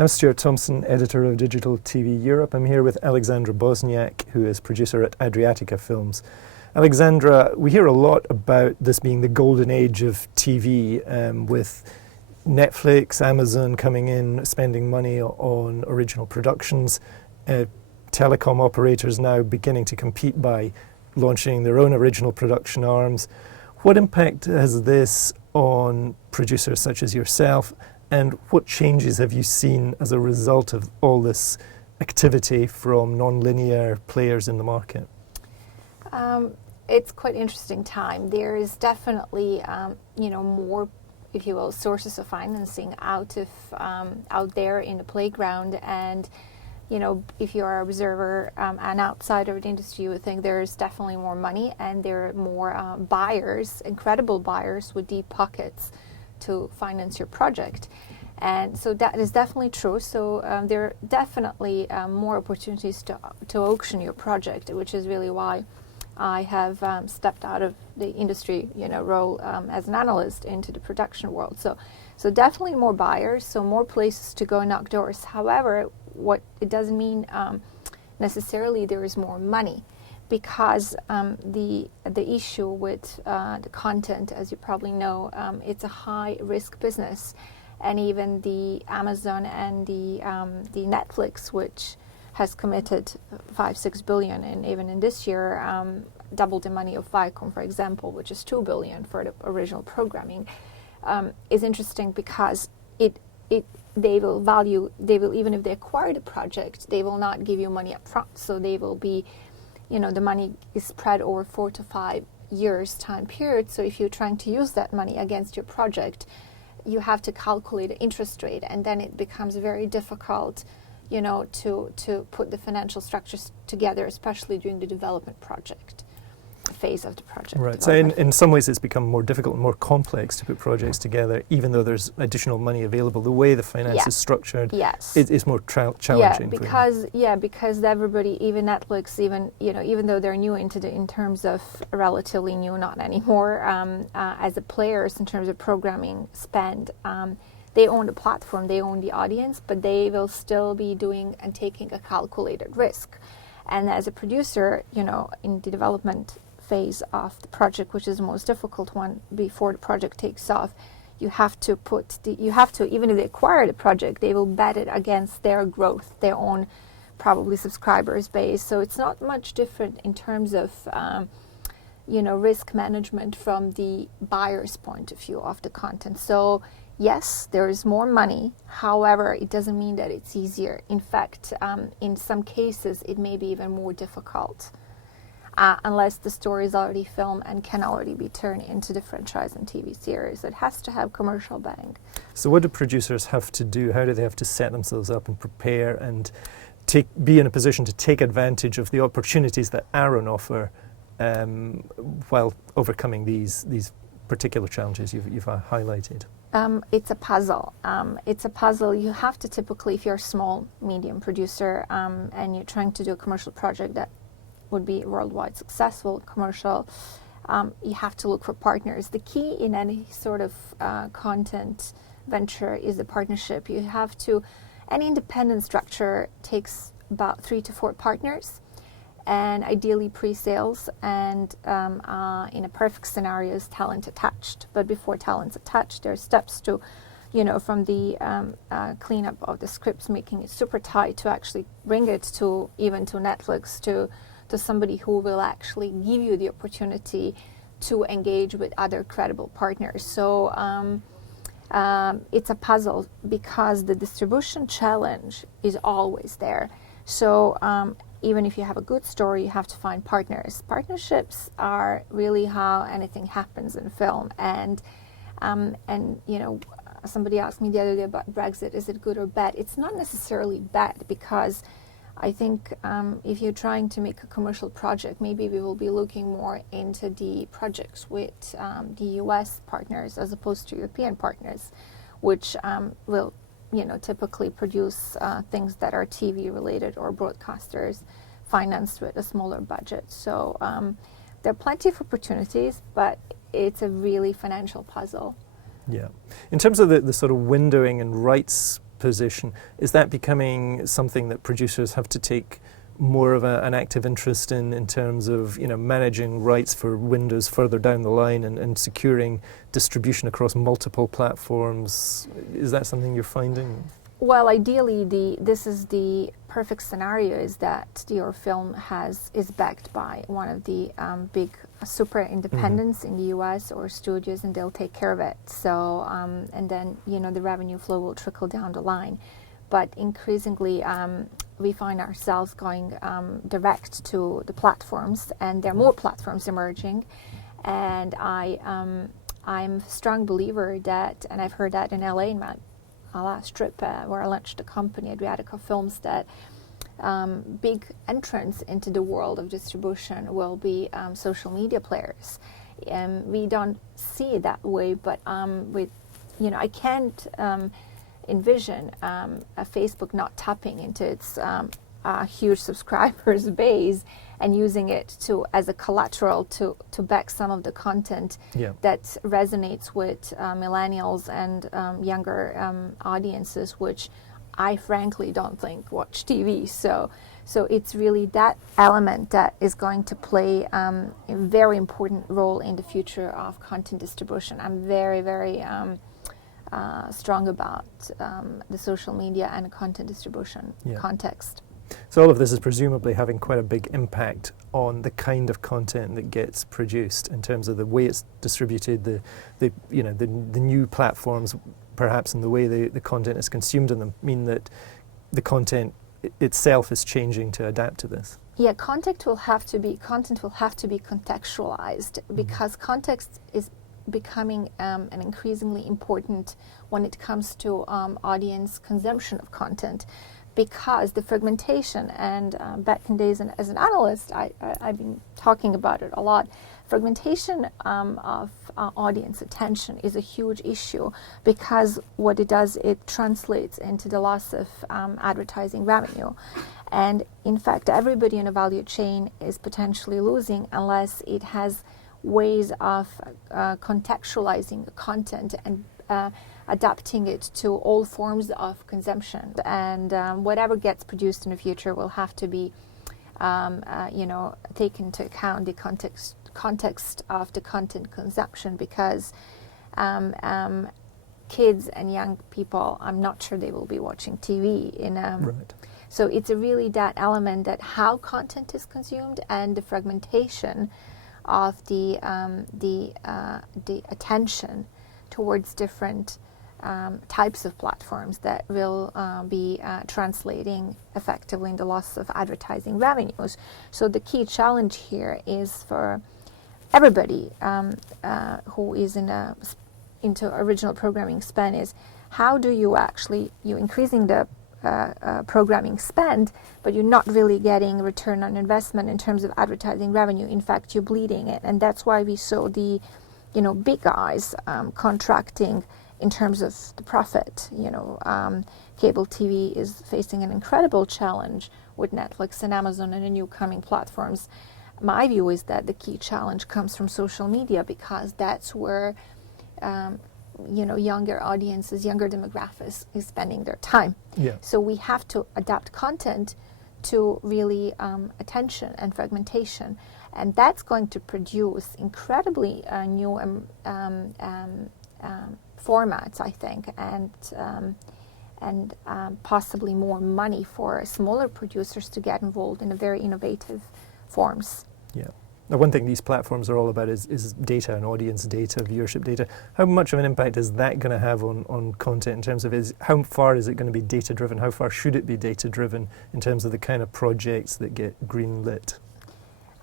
I'm Stuart Thompson, editor of Digital TV Europe. I'm here with Aleksandra Bosnjak, who is producer at Adriatica Films. Aleksandra, we hear a lot about this being the golden age of TV, with Netflix, Amazon coming in, spending money on original productions, telecom operators now beginning to compete by launching their own original production arms. What impact has this on producers such as yourself, and what changes have you seen as a result of all this activity from non-linear players in the market? It's quite an interesting time. There is definitely, more, if you will, sources of financing out there in the playground. And, if you are an observer, an outsider of the industry, you would think there's definitely more money and there are more buyers, incredible buyers with deep pockets to finance your project. And so that is definitely true. So there are definitely more opportunities to auction your project, which is really why I have stepped out of the industry, role as an analyst into the production world. So definitely more buyers, so more places to go and knock doors. However, what it doesn't mean necessarily there is more money, because the issue with the content, as you probably know, it's a high risk business, and even the Amazon and the Netflix, which has committed 5-6 billion, and even in this year doubled the money of Viacom, for example, which is 2 billion for the original programming, is interesting because they will even if they acquire the project, they will not give you money up front. So they will be, the money is spread over 4 to 5 years time period. So if you're trying to use that money against your project, you have to calculate the interest rate, and then it becomes very difficult, to put the financial structures together, especially during the development project phase of the project. Right. So in some ways it's become more difficult and more complex to put projects together, even though there's additional money available. The way the finance is structured is more challenging. Because everybody, even Netflix, even though they're new in terms of relatively new, not anymore, as a players in terms of programming spend, they own the platform, they own the audience, but they will still be doing and taking a calculated risk. And as a producer, in the development phase of the project, which is the most difficult one before the project takes off, you have to even if they acquire the project, they will bet it against their growth, their own probably subscribers base. So it's not much different in terms of risk management from the buyer's point of view of the content. So yes, there is more money. However, it doesn't mean that it's easier. In fact, in some cases, it may be even more difficult. Unless the story is already filmed and can already be turned into the franchise and TV series. It has to have commercial bang. So what do producers have to do? How do they have to set themselves up and prepare and be in a position to take advantage of the opportunities that are on offer while overcoming these particular challenges you've highlighted? It's a puzzle. You have to typically, if you're a small, medium producer and you're trying to do a commercial project that would be worldwide successful commercial, you have to look for partners. The key in any sort of content venture is a partnership. Any independent structure takes about 3 to 4 partners, and ideally pre-sales, and in a perfect scenario is talent attached. But before talent's attached, there are steps to, from the cleanup of the scripts, making it super tight, to actually bring it to Netflix, to somebody who will actually give you the opportunity to engage with other credible partners. So it's a puzzle, because the distribution challenge is always there. So even if you have a good story, you have to find partners. Partnerships are really how anything happens in film. And somebody asked me the other day about Brexit. Is it good or bad? It's not necessarily bad, because I think if you're trying to make a commercial project, maybe we will be looking more into the projects with the US partners as opposed to European partners, which will typically produce things that are TV related or broadcasters financed with a smaller budget. So there are plenty of opportunities, but it's a really financial puzzle. Yeah. In terms of the sort of windowing and rights position. Is that becoming something that producers have to take more of an active interest in terms of, you know, managing rights for windows further down the line and securing distribution across multiple platforms? Is that something you're finding? Well, ideally, this is the perfect scenario, is that your film is backed by one of the big super independents in the US or studios, and they'll take care of it. So, and then, you know, the revenue flow will trickle down the line. But increasingly, we find ourselves going direct to the platforms, and there are more platforms emerging. And I'm a strong believer that, and I've heard that in LA in my last trip where I launched a company, Adriatica Films, that big entrance into the world of distribution will be social media players. We don't see it that way, but with, you know, I can't envision a Facebook not tapping into its huge subscribers base and using it as a collateral to back some of the content that resonates with millennials and younger audiences, which I frankly don't think watch TV. So it's really that element that is going to play a very important role in the future of content distribution. I'm very, very strong about the social media and content distribution context. So all of this is presumably having quite a big impact on the kind of content that gets produced in terms of the way it's distributed, the new platforms, perhaps, and the way the content is consumed in them, mean that the content itself is changing to adapt to this. Yeah, content will have to be contextualized, because context is becoming an increasingly important when it comes to audience consumption of content, because the fragmentation, and back in days as an analyst, I've been talking about it a lot. Fragmentation of audience attention is a huge issue, because what it does, it translates into the loss of advertising revenue. And in fact, everybody in a value chain is potentially losing unless it has ways of contextualizing the content and adapting it to all forms of consumption. And whatever gets produced in the future will have to be, take into account the context of the content consumption, because kids and young people, I'm not sure they will be watching TV Right. So it's really that element, that how content is consumed and the fragmentation of the attention towards different types of platforms that will be translating effectively in the loss of advertising revenues. So the key challenge here is for everybody who is into original programming spend, is how do you increasing the programming spend, but you're not really getting return on investment in terms of advertising revenue. In fact, you're bleeding it, and that's why we saw the big guys contracting in terms of the profit. Cable TV is facing an incredible challenge with Netflix and Amazon and the new coming platforms. My view is that the key challenge comes from social media, because that's where younger audiences, younger demographics is spending their time. Yeah. So we have to adapt content to really attention and fragmentation, and that's going to produce incredibly new formats, I think, and possibly more money for smaller producers to get involved in a very innovative forms. Yeah. Now, one thing these platforms are all about is data and audience data, viewership data. How much of an impact is that going to have on content in terms of how far is it going to be data driven? How far should it be data driven in terms of the kind of projects that get greenlit?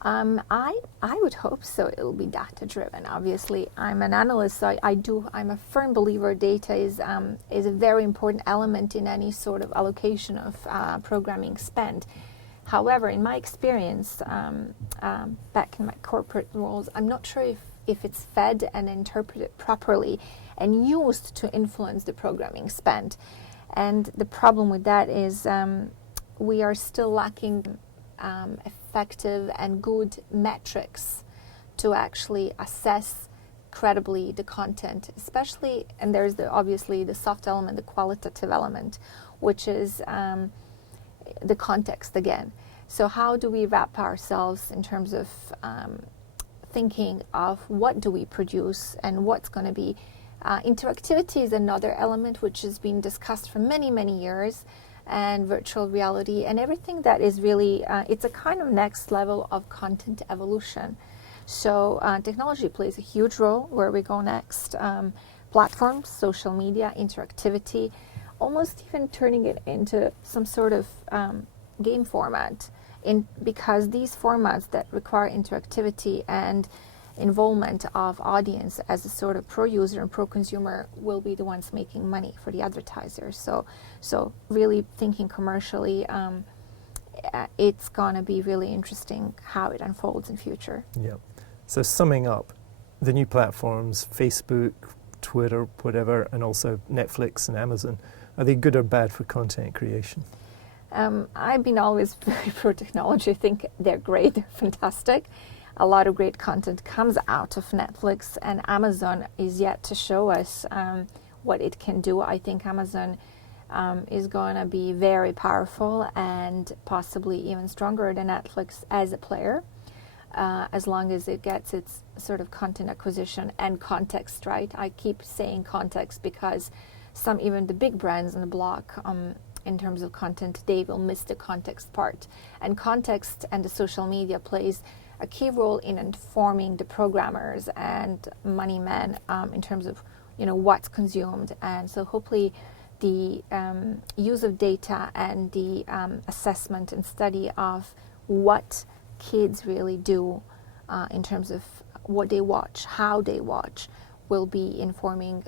I would hope so. It will be data driven. Obviously, I'm an analyst, so I'm a firm believer data is a very important element in any sort of allocation of programming spend. However, in my experience, back in my corporate roles, I'm not sure if it's fed and interpreted properly and used to influence the programming spend. And the problem with that is we are still lacking effective and good metrics to actually assess incredibly the content, especially, and there's obviously the soft element, the qualitative element, which is the context again. So how do we wrap ourselves in terms of thinking of what do we produce and what's going to be. Interactivity is another element which has been discussed for many, many years, and virtual reality and everything that is really, it's a kind of next level of content evolution. So technology plays a huge role where we go next. Platforms, social media, interactivity, almost even turning it into some sort of game format, because these formats that require interactivity and involvement of audience as a sort of pro-user and pro-consumer will be the ones making money for the advertisers. So really thinking commercially, it's going to be really interesting how it unfolds in future. Yeah. So summing up, the new platforms, Facebook, Twitter, whatever, and also Netflix and Amazon, are they good or bad for content creation? I've been always very pro-technology. I think they're great, they're fantastic. A lot of great content comes out of Netflix, and Amazon is yet to show us what it can do. I think Amazon is going to be very powerful and possibly even stronger than Netflix as a player, as long as it gets its sort of content acquisition and context right. I keep saying context because even the big brands on the block, in terms of content, they will miss the context part. And context and the social media plays a key role in informing the programmers and money men in terms of what's consumed. And so hopefully the use of data and the assessment and study of what kids really do in terms of what they watch, how they watch, will be informing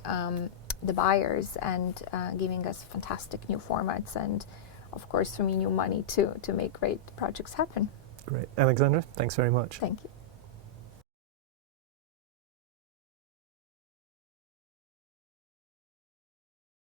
the buyers and giving us fantastic new formats and, of course, for me, new money to make great projects happen. Great. Aleksandra, thanks very much. Thank you.